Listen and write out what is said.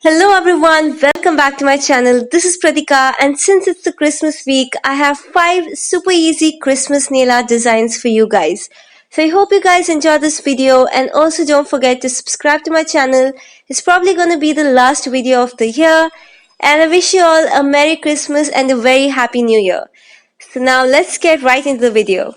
Hello everyone, welcome back to my channel. This is Prathika, and since it's the Christmas week, I have 5 super easy Christmas nail art designs for you guys. So I hope you guys enjoy this video, and also don't forget to subscribe to my channel. It's probably going to be the last video of the year, and I wish you all a Merry Christmas and a very Happy New Year. So now let's get right into the video.